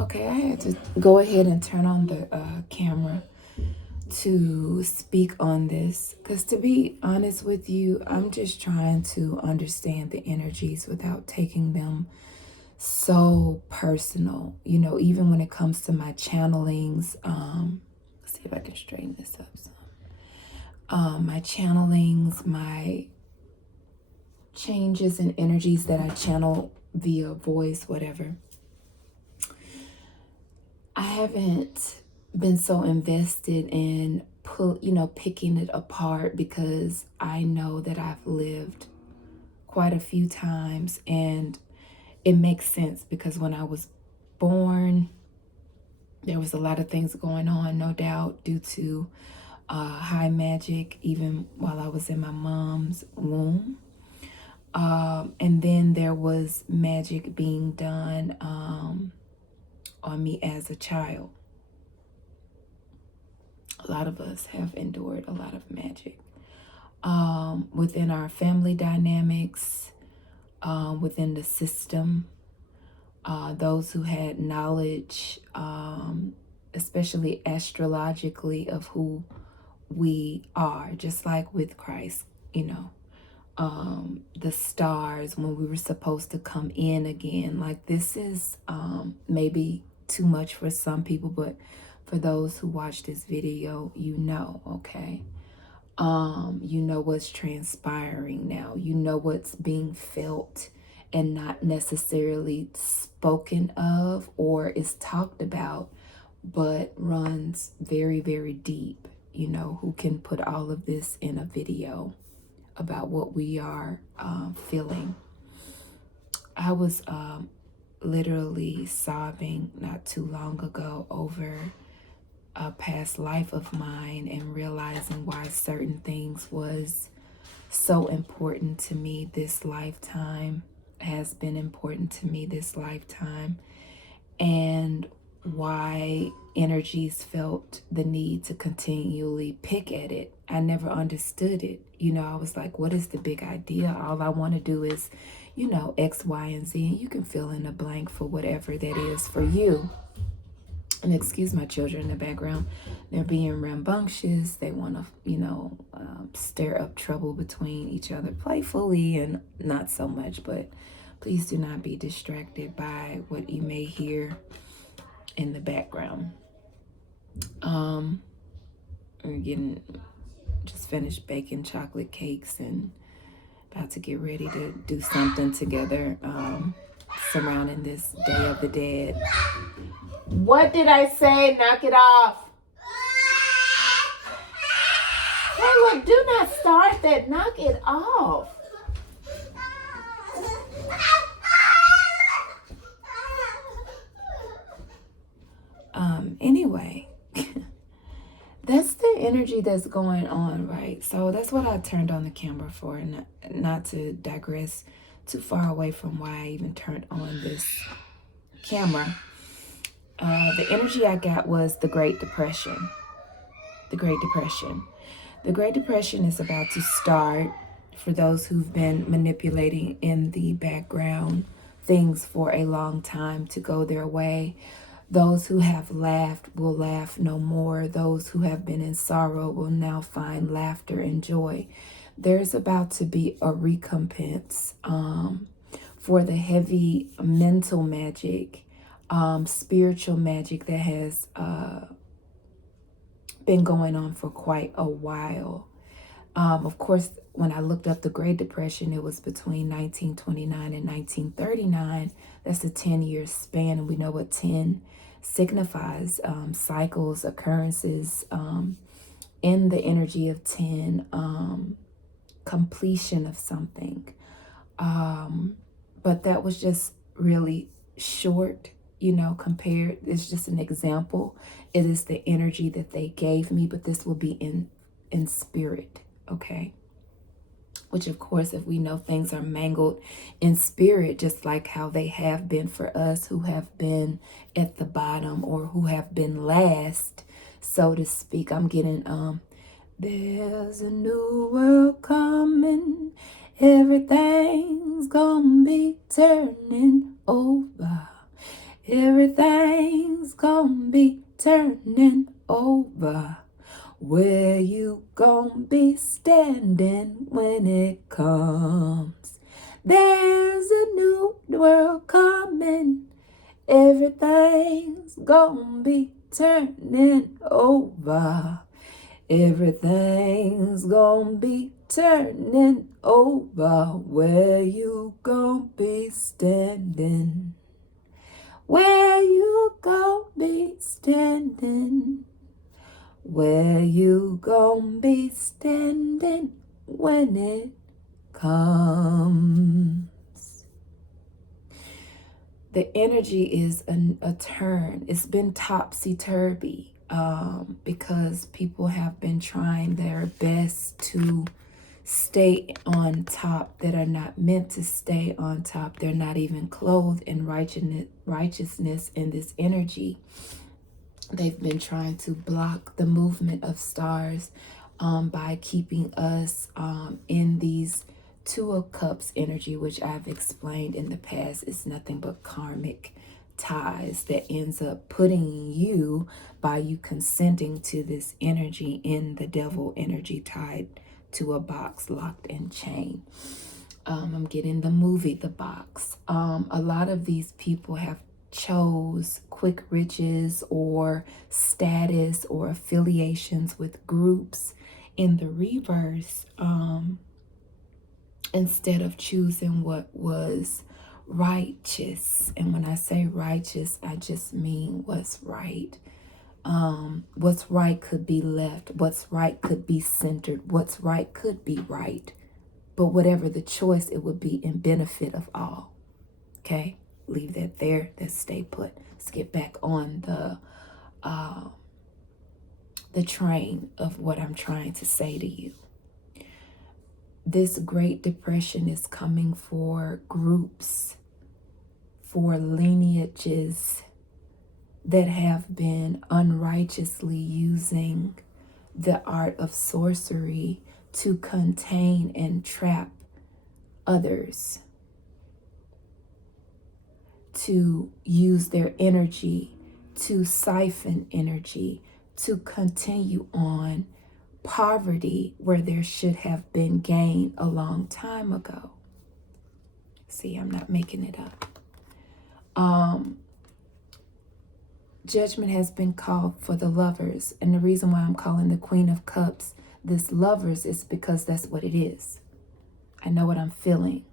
Okay, I had to go ahead and turn on the camera to speak on this because, to be honest with you, I'm just trying to understand the energies without taking them so personal. You know, even when it comes to my channelings, let's see if I can straighten this up some. My channelings, my changes in energies that I channel via voice, whatever. I haven't been so invested in picking it apart because I know that I've lived quite a few times, and it makes sense because when I was born, there was a lot of things going on, no doubt, due to high magic, even while I was in my mom's womb. And then there was magic being done on me as a child. A lot of us have endured a lot of magic within our family dynamics, within the system. Those who had knowledge, especially astrologically, of who we are, just like with Christ, the stars when we were supposed to come in again. Like, this is maybe too much for some people, but for those who watch this video, okay? You know what's transpiring now. You know what's being felt and not necessarily spoken of or is talked about, but runs very, very deep. Who can put all of this in a video about what we are feeling. I was literally sobbing not too long ago over a past life of mine and realizing why certain things was so important to me this lifetime, has been important to me this lifetime, and why energies felt the need to continually pick at it. I never understood it. I was like, what is the big idea? All I want to do is, X, Y, and Z. And you can fill in a blank for whatever that is for you. And excuse my children in the background. They're being rambunctious. They want to, stir up trouble between each other playfully and not so much. But please do not be distracted by what you may hear in the background. We're just finished baking chocolate cakes and about to get ready to do something together surrounding this Day of the Dead. What did I say? Knock it off. Hey, look, do not start that. Knock it off. Anyway, that's the energy that's going on, right? So that's what I turned on the camera for, and not to digress too far away from why I even turned on this camera. The energy I got was the Great Depression. The Great Depression. The Great Depression is about to start. For those who've been manipulating in the background things for a long time to go their way. Those who have laughed will laugh no more. Those who have been in sorrow will now find laughter and joy. There's about to be a recompense for the heavy mental magic, spiritual magic that has been going on for quite a while. Of course, when I looked up the Great Depression, it was between 1929 and 1939. That's a 10-year span, and we know what 10 signifies: cycles, occurrences, in the energy of 10, completion of something. But that was just really short, compared. It's just an example. It is the energy that they gave me, but this will be in spirit, okay? Which, of course, if we know things are mangled in spirit, just like how they have been for us who have been at the bottom or who have been last, so to speak. I'm getting, there's a new world coming. Everything's gonna be turning over. Everything's gonna be turning over. Where you gonna be standing when it comes? There's a new world coming. Everything's gonna be turning over. Everything's gonna be turning over. Where you gonna be standing? Where you gonna be standing? Where you gonna be standing when it comes? The energy is a turn. It's been topsy-turvy because people have been trying their best to stay on top that are not meant to stay on top. They're not even clothed in righteousness in this energy. They've been trying to block the movement of stars by keeping us in these Two of Cups energy, which I've explained in the past is nothing but karmic ties that ends up putting you, by you consenting to this energy, in the devil energy, tied to a box, locked and chained. I'm getting the movie The Box. A lot of these people have chose quick riches or status or affiliations with groups in the reverse, instead of choosing what was righteous. And when I say righteous, I just mean what's right. What's right could be left. What's right could be centered. What's right could be right. But whatever the choice, it would be in benefit of all. Okay? Leave that there. Let's stay put. Let's get back on the train of what I'm trying to say to you. This Great Depression is coming for groups, for lineages that have been unrighteously using the art of sorcery to contain and trap others, to use their energy, to siphon energy, to continue on poverty where there should have been gain a long time ago. See, I'm not making it up. Judgment has been called for the lovers. And the reason why I'm calling the Queen of Cups this lovers is because that's what it is. I know what I'm feeling.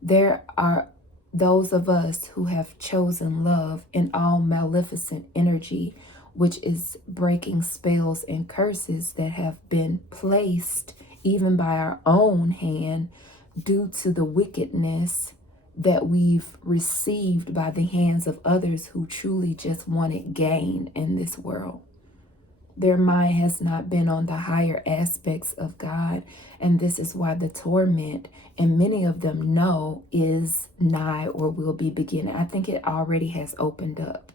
There are those of us who have chosen love in all maleficent energy, which is breaking spells and curses that have been placed even by our own hand due to the wickedness that we've received by the hands of others who truly just wanted gain in this world. Their mind has not been on the higher aspects of God, and this is why the torment, and many of them know, is nigh or will be beginning. I think it already has opened up.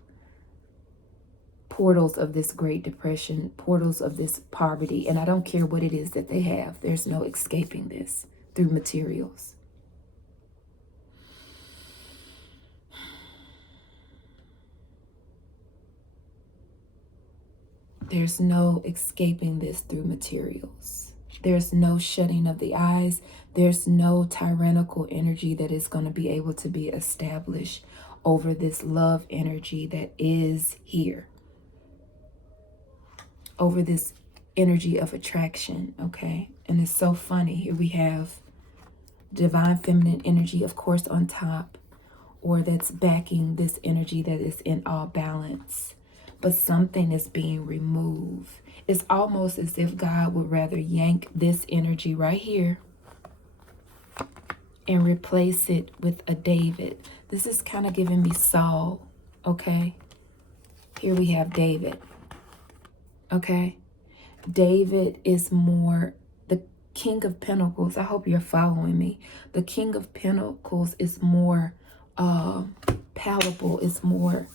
Portals of this Great Depression, portals of this poverty, and I don't care what it is that they have. There's no escaping this through materials. There's no escaping this through materials. There's no shutting of the eyes. There's no tyrannical energy that is going to be able to be established over this love energy that is here. Over this energy of attraction, okay? And it's so funny. Here we have divine feminine energy, of course, on top, or that's backing this energy that is in all balance. But something is being removed. It's almost as if God would rather yank this energy right here and replace it with a David. This is kind of giving me Saul, okay? Here we have David, okay? David is more the King of Pentacles. I hope you're following me. The King of Pentacles is more palatable, is more,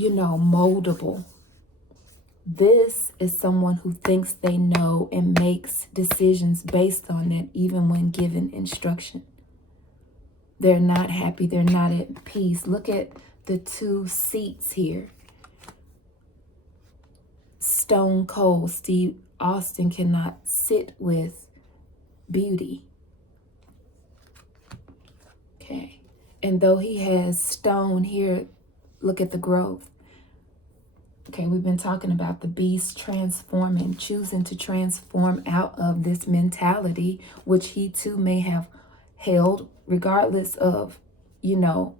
moldable. This is someone who thinks they know and makes decisions based on it, even when given instruction. They're not happy. They're not at peace. Look at the two seats here. Stone cold Steve Austin cannot sit with beauty. Okay. And though he has stone here, look at the growth. Okay, we've been talking about the beast transforming, choosing to transform out of this mentality, which he too may have held, regardless of, you know,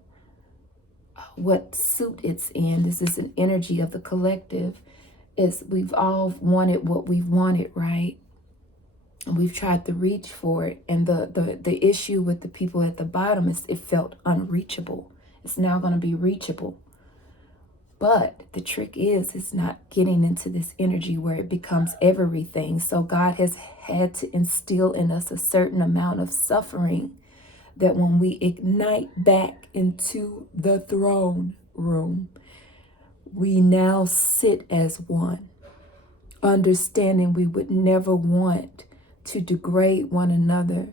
what suit it's in. This is an energy of the collective. We've all wanted what we've wanted, right? And we've tried to reach for it. And the issue with the people at the bottom is it felt unreachable. It's now going to be reachable. But the trick is, it's not getting into this energy where it becomes everything. So God has had to instill in us a certain amount of suffering that when we ignite back into the throne room, we now sit as one, understanding we would never want to degrade one another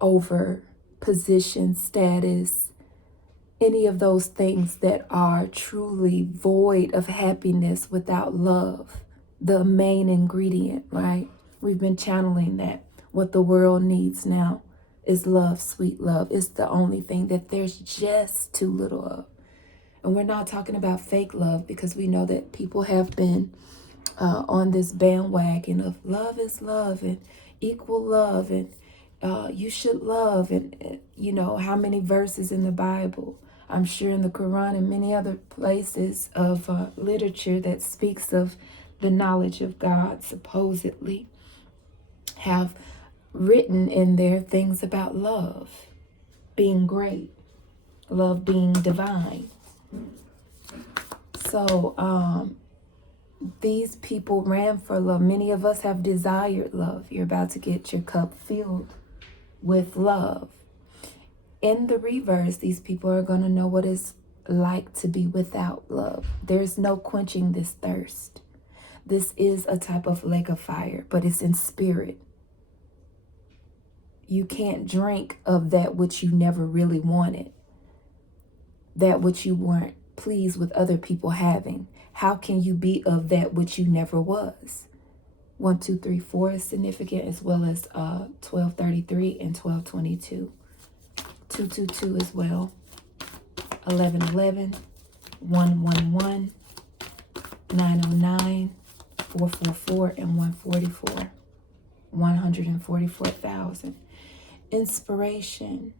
over position, status, any of those things that are truly void of happiness without love, the main ingredient, right? We've been channeling that. What the world needs now is love, sweet love. It's the only thing that there's just too little of. And we're not talking about fake love, because we know that people have been on this bandwagon of love is love and equal love and you should love, and you know how many verses in the Bible, I'm sure in the Quran and many other places of literature that speaks of the knowledge of God, supposedly have written in there things about love being great, love being divine. So these people ran for love. Many of us have desired love. You're about to get your cup filled with love. In the reverse, these people are going to know what it's like to be without love. There's no quenching this thirst. This is a type of lake of fire, but it's in spirit. You can't drink of that which you never really wanted, that which you weren't pleased with other people having. How can you be of that which you never was? 1, 2, 3, 4 is significant, as well as 1233 and 1222. 222 as well. 1111, 111, 909, 444, and 144. 144,000. Inspiration.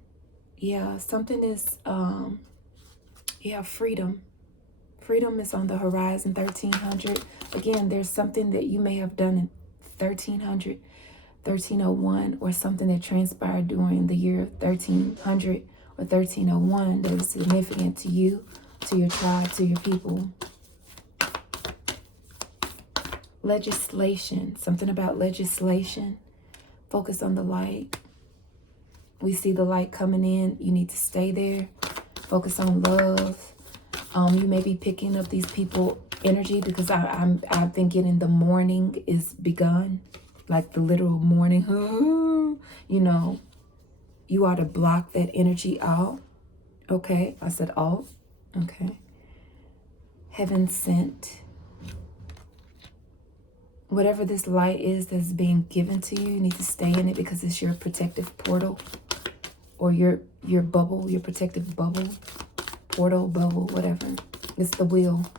Yeah, something is freedom. Freedom is on the horizon. 1300. Again, there's something that you may have done in 1300, 1301, or something that transpired during the year of 1300 or 1301 that is significant to you, to your tribe, to your people. Legislation. Something about legislation. Focus on the light. We see the light coming in. You need to stay there. Focus on love. You may be picking up these people energy, because I've been getting the morning is begun, like the literal morning. You know, you ought to block that energy out. Okay, I said out. Okay. Heaven sent. Whatever this light is that's being given to you, you need to stay in it, because it's your protective portal, or your bubble, your protective bubble, portal, bubble, whatever. It's the wheel.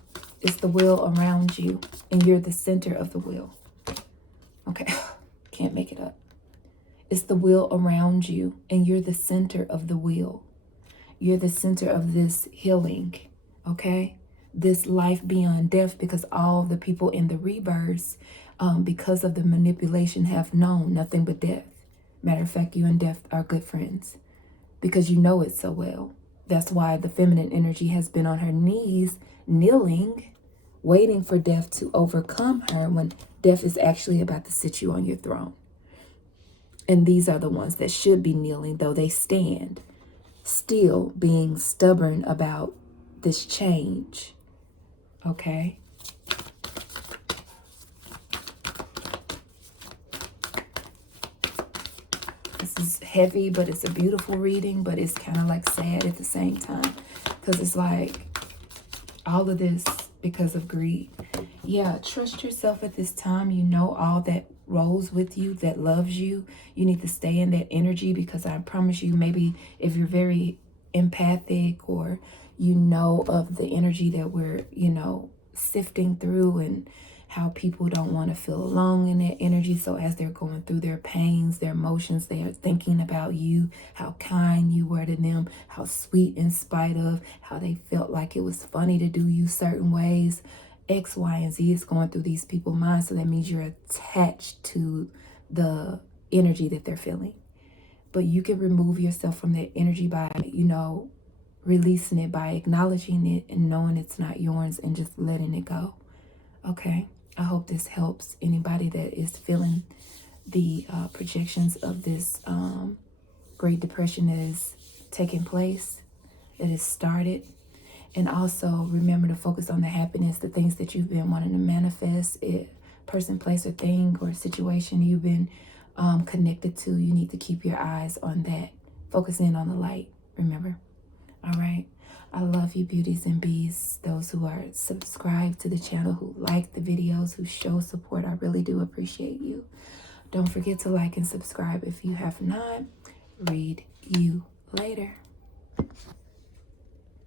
It's the wheel around you, and you're the center of the wheel. Okay, can't make it up. It's the wheel around you, and you're the center of the wheel. You're the center of this healing, okay? This life beyond death, because all the people in the rebirths, because of the manipulation, have known nothing but death. Matter of fact, you and death are good friends, because you know it so well. That's why the feminine energy has been on her knees, kneeling, waiting for death to overcome her, when death is actually about to sit you on your throne. And these are the ones that should be kneeling, though they stand, still being stubborn about this change. Okay? This is heavy, but it's a beautiful reading, but it's kind of like sad at the same time, Because it's like all of this because of greed. Yeah, trust yourself at this time. You know all that rolls with you, that loves you. You need to stay in that energy, because I promise you, maybe if you're very empathic, or you know of the energy that we're, you know, sifting through, and how people don't want to feel alone in that energy. So as they're going through their pains, their emotions, they are thinking about you, how kind you were to them, how sweet in spite of, how they felt like it was funny to do you certain ways. X, Y, and Z is going through these people's minds. So that means you're attached to the energy that they're feeling. But you can remove yourself from that energy by, you know, releasing it, by acknowledging it and knowing it's not yours, and just letting it go. Okay, I hope this helps anybody that is feeling the projections of this Great Depression that is taking place, that is started. And also remember to focus on the happiness, the things that you've been wanting to manifest, person, place, or thing, or situation you've been connected to. You need to keep your eyes on that. Focus in on the light, remember. All right. I love you, beauties and bees. Those who are subscribed to the channel, who like the videos, who show support, I really do appreciate you. Don't forget to like and subscribe if you have not. Read you later.